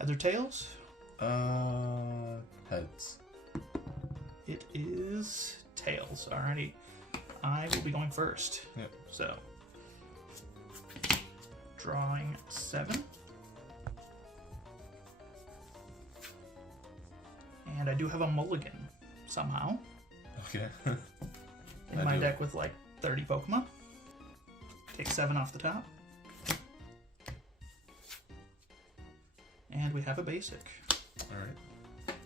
Heads or tails? Heads. It is tails. Alrighty. I will be going first. Yep. So, drawing 7. And I do have a mulligan somehow Okay. in my deck with like 30 Pokemon. Take 7 off the top. And we have a basic. Alright.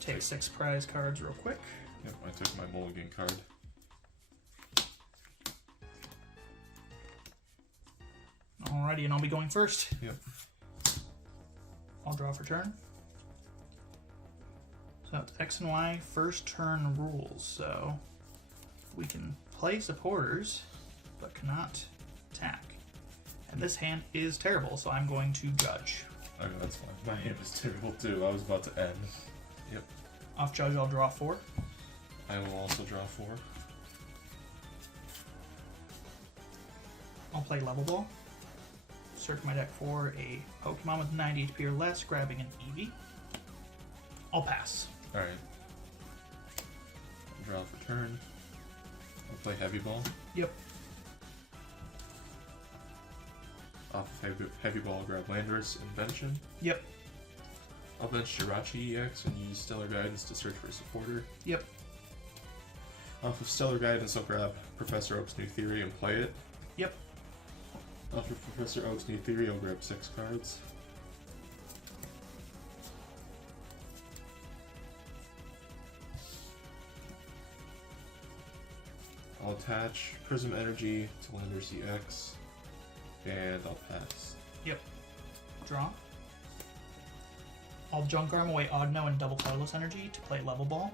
Take 6 prize cards real quick. Yep, I took my mulligan card. Alrighty, and I'll be going first. Yep. I'll draw for turn. So it's X and Y first turn rules. So we can play supporters, but cannot attack. And this hand is terrible, so I'm going to judge. Okay, that's fine. My hand is terrible too. I was about to end. Yep. Off judge, I'll draw 4. I will also draw 4. I'll play Level Ball. Search my deck for a Pokemon with 90 HP or less, grabbing an Eevee. I'll pass. Alright. Draw for turn. I'll play Heavy Ball. Yep. Off of Heavy Ball, I'll grab Landorus and bench him. Yep. I'll bench Jirachi EX and use Stellar Guidance to search for a supporter. Yep. Off of Stellar Guidance, I'll grab Professor Oak's New Theory and play it. Yep. Off of Professor Oak's New Theory, I'll grab 6 cards. I'll attach Prism Energy to Landorus EX, and I'll pass. Yep. Draw. I'll Junk Arm away Oddno and double colorless energy to play Level Ball.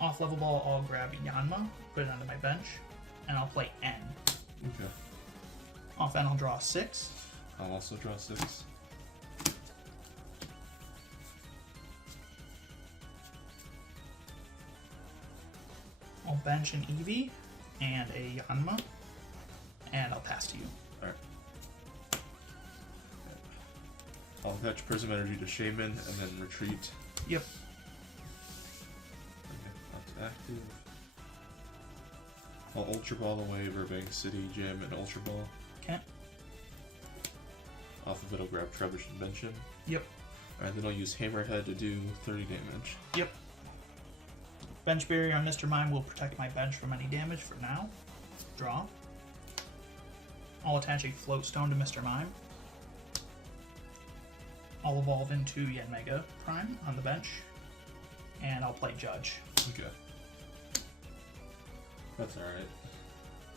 Off Level Ball, I'll grab Yanma, put it onto my bench, and I'll play N. Okay. Off N, I'll draw 6. I'll also draw 6. I'll bench an Eevee and a Yanma, and I'll pass to you. Alright. I'll attach Prism Energy to Shaman and then retreat. Yep. Okay, that's active. I'll Ultra Ball away Burbank City, Gym, and Ultra Ball. Okay. Off of it, I'll grab Trebuch and bench him. Yep. Alright, then I'll use Hammerhead to do 30 damage. Yep. Bench Barrier on Mr. Mime will protect my bench from any damage for now. Draw. I'll attach a Float Stone to Mr. Mime. I'll evolve into Yanmega Prime on the bench. And I'll play Judge. Okay. That's alright.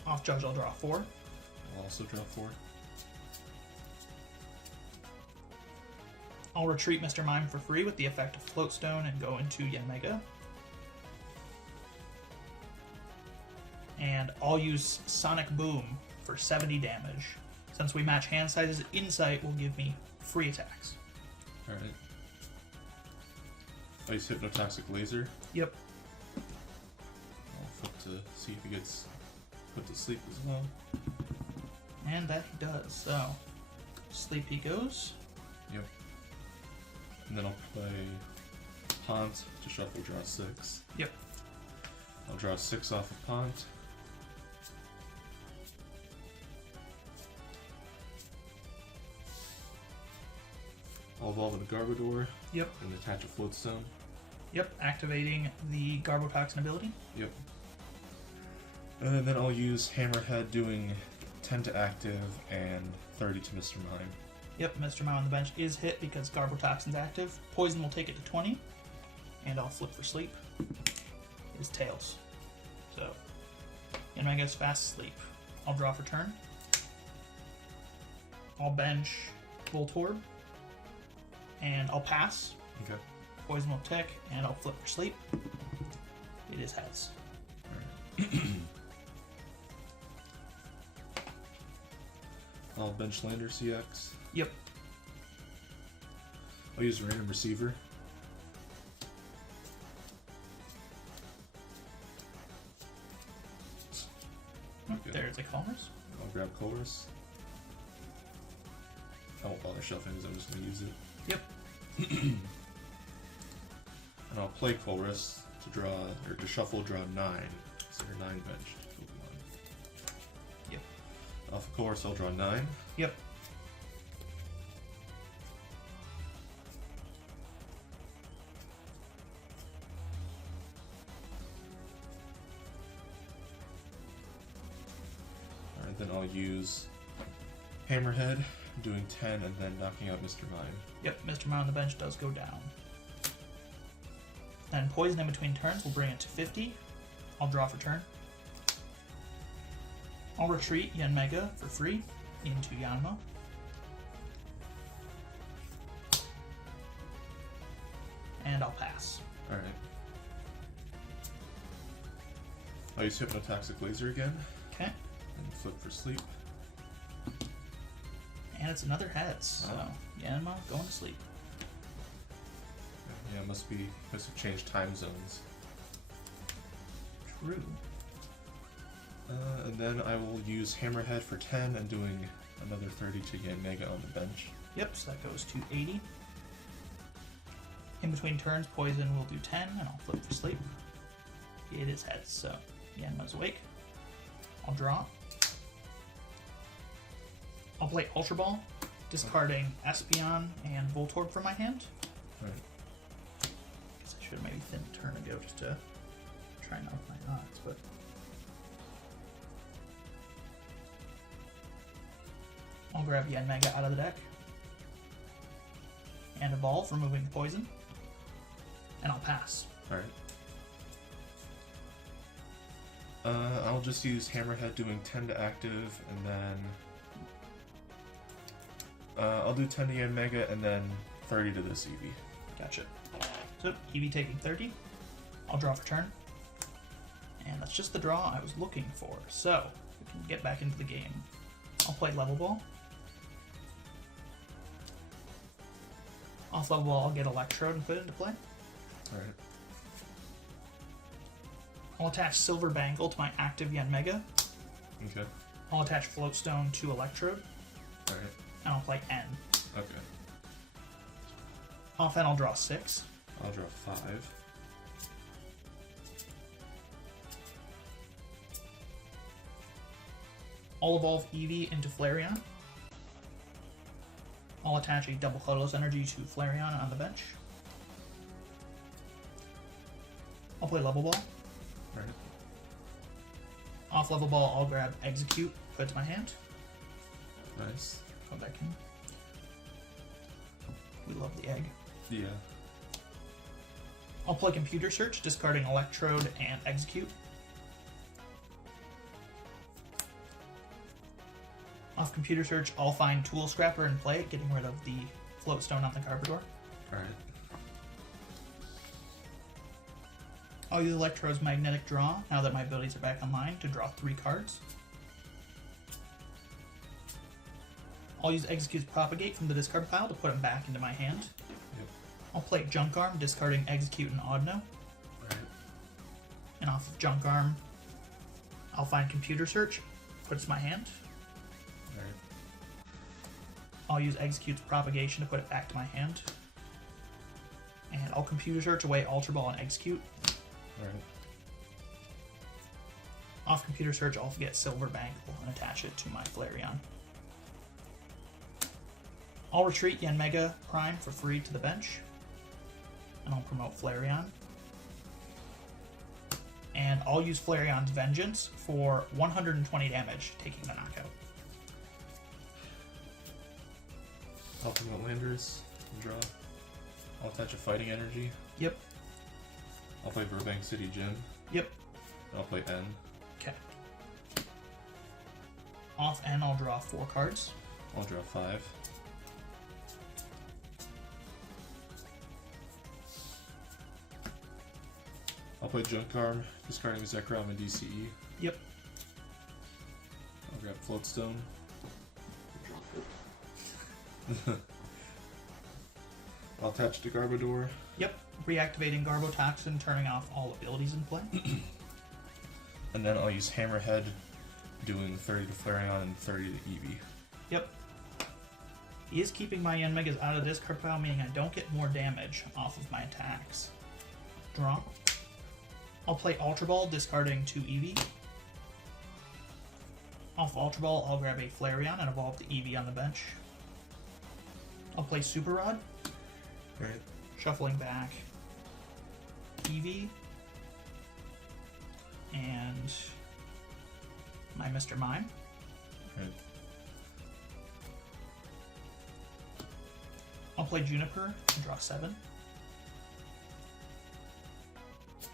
Off Judge, I'll draw 4. I'll also draw 4. I'll retreat Mr. Mime for free with the effect of Float Stone and go into Yanmega. And I'll use Sonic Boom for 70 damage. Since we match hand sizes, Insight will give me free attacks. Alright. I use Hypnotoxic Laser. Yep. I'll flip to see if he gets put to sleep as well. And that he does. So, sleep he goes. Yep. And then I'll play Pont to shuffle draw 6. Yep. I'll draw 6 off of Pont. I'll evolve into Garbodor. Yep. And attach a Floatstone. Yep. Activating the Garbotoxin ability. Yep. And then I'll use Hammerhead doing 10 to active and 30 to Mr. Mime. Yep. Mr. Mime on the bench is hit because Garbotoxin's active. Poison will take it to 20. And I'll flip for sleep. Is Tails. So, Yanmega's fast asleep. I'll draw for turn. I'll bench Voltorb. And I'll pass. Okay. Poison will tick, and I'll flip for sleep. It is heads. Alright. I'll bench Landorus EX. Yep. I'll use Random Receiver. Oh, Okay. there's a Colress. I'll grab Colress. Oh, bother shuffling because I'm just going to use it. Yep. And I'll play Chorus to draw, or to shuffle, draw 9. So you're 9 benched Pokemon. Yep. Off of Chorus, I'll draw 9. Yep. Alright, then I'll use Hammerhead, doing 10 and then knocking out Mr. Mime. Yep, Mr. Mime on the bench does go down. Then Poison in between turns will bring it to 50. I'll draw for turn. I'll retreat Yanmega for free into Yanma. And I'll pass. Alright. I'll use Hypnotoxic Laser again. Okay. And flip for sleep. And it's another heads, so Yanma going to sleep. Yeah, must have changed time zones. True. And then I will use Hammerhead for 10 and doing another 30 to Yanmega on the bench. Yep, so that goes to 80. In between turns, Poison will do 10, and I'll flip for sleep. It is heads, so Yanma's awake. I'll draw. I'll play Ultra Ball, discarding Espeon and Voltorb from my hand. Right. Guess I should have maybe thinned a turn ago just to try and knock my odds, but... I'll grab Yanmega out of the deck. And Evolve, removing the poison. And I'll pass. Alright. I'll just use Hammerhead doing 10 to active, and then... I'll do 10 to Yanmega, and then 30 to this Eevee. Gotcha. So, Eevee taking 30. I'll draw for turn. And that's just the draw I was looking for. So, we can get back into the game. I'll play Level Ball. Off Level Ball, I'll get Electrode and put it into play. Alright. I'll attach Silver Bangle to my active Yanmega. Okay. I'll attach Float Stone to Electrode. Alright. And I'll play N. Okay. Off N, I'll draw 6. I'll draw 5. I'll evolve Eevee into Flareon. I'll attach a double colorless energy to Flareon on the bench. I'll play Level Ball. Alright. Off Level Ball, I'll grab Execute, put it to my hand. Nice. Come back in. We love the egg. Yeah. I'll play Computer Search, discarding Electrode and Execute. Off Computer Search, I'll find Tool Scrapper and play it, getting rid of the Float Stone on the Garbodor. Alright. I'll use Electrode's Magnetic Draw, now that my abilities are back online, to draw 3 cards. I'll use Execute's Propagate from the discard pile to put him back into my hand. Yep. I'll play Junk Arm, discarding Execute and Audino. Alright. And off of Junk Arm, I'll find Computer Search, put it to my hand. Alright. I'll use Execute's Propagation to put it back to my hand. And I'll Computer Search away Ultra Ball and Execute. Alright. Off Computer Search, I'll get Silver Bangle and attach it to my Flareon. I'll retreat Yanmega Prime for free to the bench. And I'll promote Flareon. And I'll use Flareon's Vengeance for 120 damage, taking the knockout. I'll promote Landorus and draw. I'll attach a Fighting Energy. Yep. I'll play Burbank City Gym. Yep. I'll play N. Okay. Off N, I'll draw 4 cards. I'll draw 5. I'll play Junk Arm, discarding Zekrom and DCE. Yep. I'll grab Floatstone. I'll attach to Garbodor. Yep. Reactivating Garbotoxin, turning off all abilities in play. And then I'll use Hammerhead, doing 30 to Flareon and 30 to Eevee. Yep. He is keeping my Yanmegas out of the discard pile, meaning I don't get more damage off of my attacks. Draw. I'll play Ultra Ball, discarding 2 Eevee. Off Ultra Ball, I'll grab a Flareon and evolve the Eevee on the bench. I'll play Super Rod. Right. Shuffling back Eevee. And my Mr. Mime. Right. I'll play Juniper and draw 7.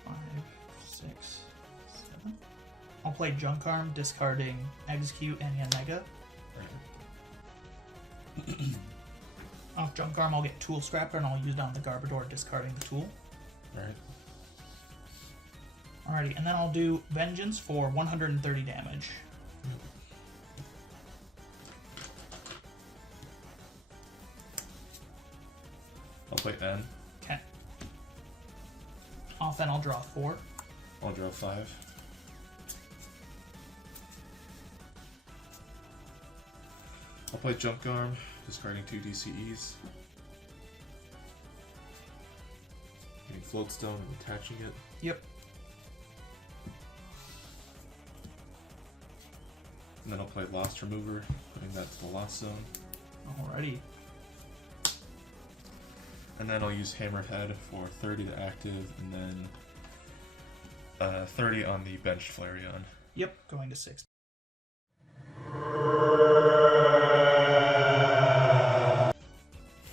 5, 6, 7. I'll play Junk Arm, discarding Execute and Yanmega. Right. Off Junk Arm, I'll get Tool Scrapper and I'll use it on the Garbodor, discarding the tool. Right. Alrighty, and then I'll do Vengeance for 130 damage. I'll play N. Okay. Off then I'll draw 4. I'll draw 5. I'll play Junk Arm, discarding 2 DCEs. Getting Floatstone and attaching it. Yep. And then I'll play Lost Remover, putting that to the Lost Zone. Alrighty. And then I'll use Hammerhead for 30 to active, and then 30 on the benched Flareon. Yep, going to 6.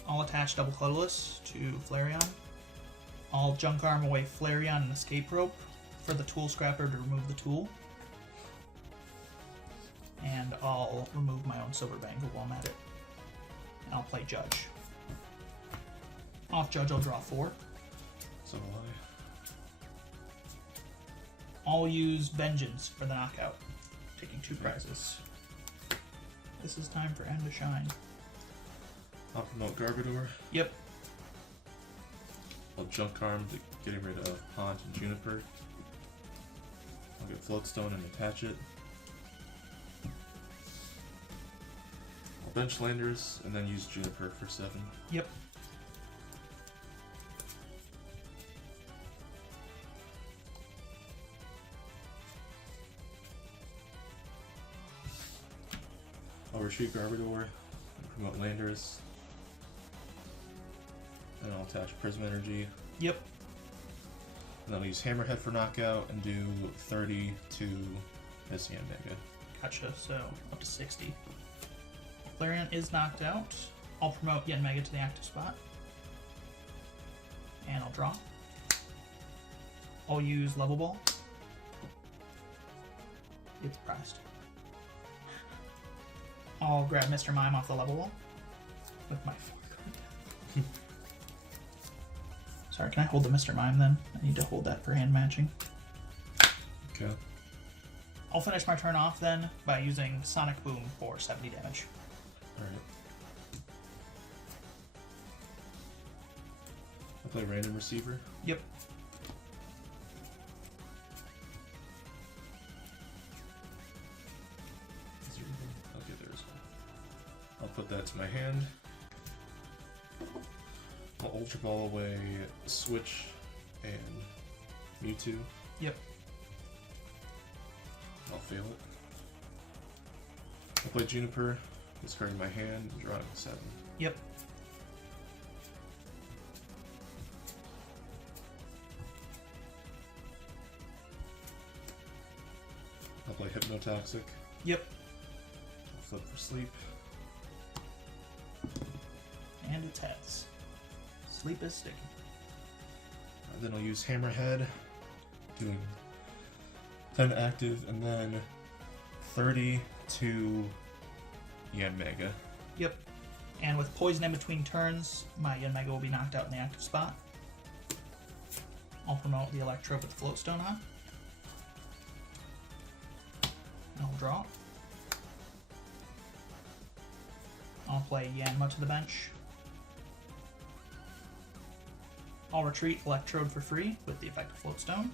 I'll attach Double Colorless to Flareon. I'll Junk Arm away Flareon and Escape Rope for the Tool Scrapper to remove the tool. And I'll remove my own Silver Bangle while I'm at it. And I'll play Judge. Off Judge, I'll draw 4. So will I'll use Vengeance for the knockout, taking 2 prizes. This is time for End to shine. I'll promote Garbodor. Yep. I'll Junk Arm to getting rid of Haunt and Juniper. I'll get Floatstone and attach it. I'll bench Landorus and then use Juniper for 7. Yep. I'll retreat Garbodor and promote Landorus. And I'll attach Prism Energy. Yep. And then I'll use Hammerhead for knockout and do 30 to miss Yanmega. Gotcha, so up to 60. Flareon is knocked out. I'll promote Yanmega to the active spot. And I'll draw. I'll use Level Ball. It's priced. I'll grab Mr. Mime off the level wall with my 4 card. Sorry, can I hold the Mr. Mime then? I need to hold that for hand matching. Okay. I'll finish my turn off then by using Sonic Boom for 70 damage. Alright. I'll play Random Receiver. Yep. Okay, there's one. I'll put that to my hand. I'll Ultra Ball away Switch and Mewtwo. Yep. I'll fail it. I'll play Juniper, discarding my hand, and drawing 7. Yep. I'll play Hypnotoxic. Yep. I'll flip for sleep. And it's heads. Sleep is sticky. Then I'll use Hammerhead, doing 10 active, and then 30 to Yanmega. Yep. And with Poison in between turns, my Yanmega will be knocked out in the active spot. I'll promote the Electrode with the Floatstone on. And I'll draw. I'll play Yanma to the bench. I'll retreat Electrode for free with the effect of Floatstone.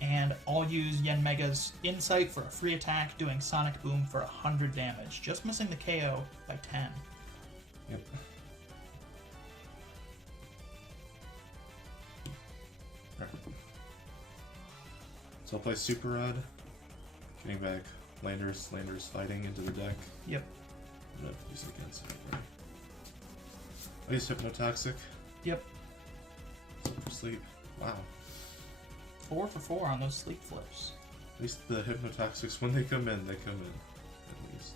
And I'll use Yanmega's Insight for a free attack, doing Sonic Boom for 100 damage. Just missing the KO by 10. Yep. Right. So I'll play Super Rod, getting back Landorus fighting into the deck. Yep. I'm gonna use it against it. Right? I use Hypnotoxic. Yep. For sleep. Wow. 4 for 4 on those sleep flips. At least the Hypnotoxics, when they come in, at least.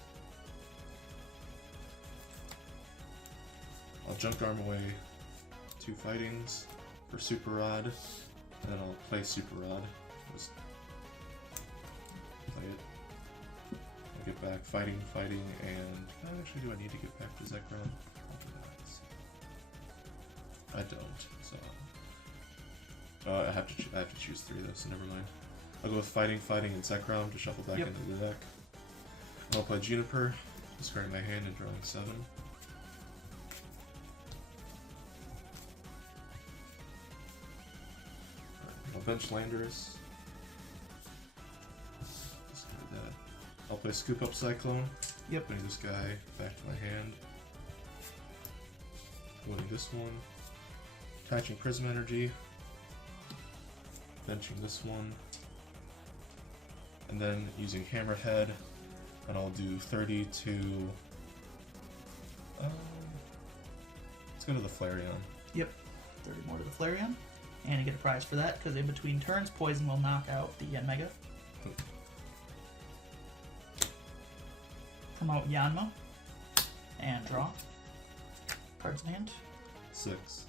I'll Junk Arm away 2 fightings for Super Rod, and then I'll play Super Rod. Just play it. I'll get back fighting, and actually, do I need to get back to Zekrom? I don't, so I have to choose 3 though, so never mind. I'll go with fighting, and Zekrom to shuffle back into the deck. And I'll play Juniper, discarding my hand and drawing 7. I'll bench Landorus. Discard that. I'll play Scoop Up Cyclone. Yep. Putting this guy back to my hand. Winning this one. Attaching Prism Energy. Benching this one. And then using Hammerhead. And I'll do 30 to... let's go to the Flareon. Yep. 30 more to the Flareon. And you get a prize for that, because in between turns, Poison will knock out the Yanmega. Promote Yanma. And draw. Cards in hand. 6.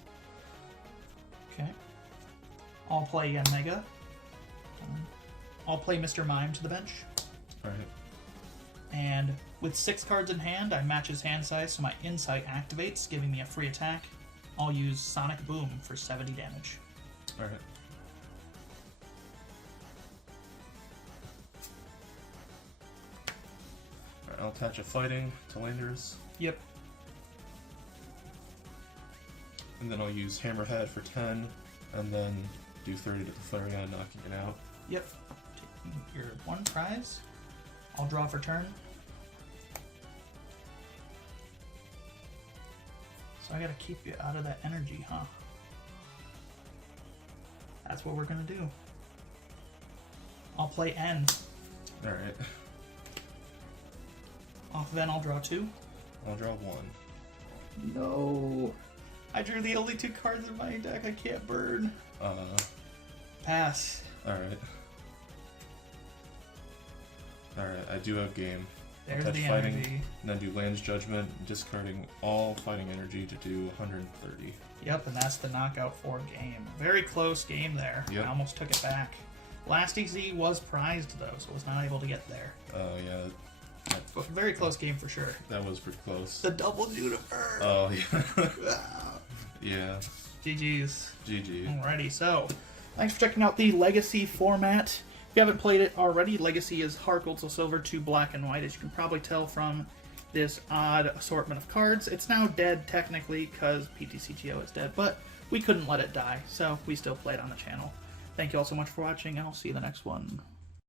Okay. I'll play Yanmega. I'll play Mr. Mime to the bench. Alright. And with 6 cards in hand, I match his hand size, so my Insight activates, giving me a free attack. I'll use Sonic Boom for 70 damage. Alright. Alright, I'll attach a fighting to Landorus. Yep. And then I'll use Hammerhead for 10, and then do 30 to the Flareon, knocking it out. Yep. Taking your 1 prize. I'll draw for turn. So I gotta keep you out of that energy, huh? That's what we're gonna do. I'll play N. Alright. Off of N, I'll draw 2. I'll draw 1. No. I drew the only 2 cards in my deck I can't burn. Pass. Alright. Alright, I do have game. There's Touch the fighting, energy. and then do Land's Judgment, discarding all fighting energy to do 130. Yep, and that's the knockout 4 game. Very close game there. Yep. I almost took it back. Last EZ was prized though, so was not able to get there. Oh yeah. But very close game for sure. That was pretty close. The double Juniper! Oh yeah. Yeah. GG's. GG. Alrighty, so thanks for checking out the Legacy format. If you haven't played it already, Legacy is hard gold, so silver to black and white, as you can probably tell from this odd assortment of cards. It's now dead technically because PTCGO is dead, but we couldn't let it die, so we still play it on the channel. Thank you all so much for watching, and I'll see you in the next one.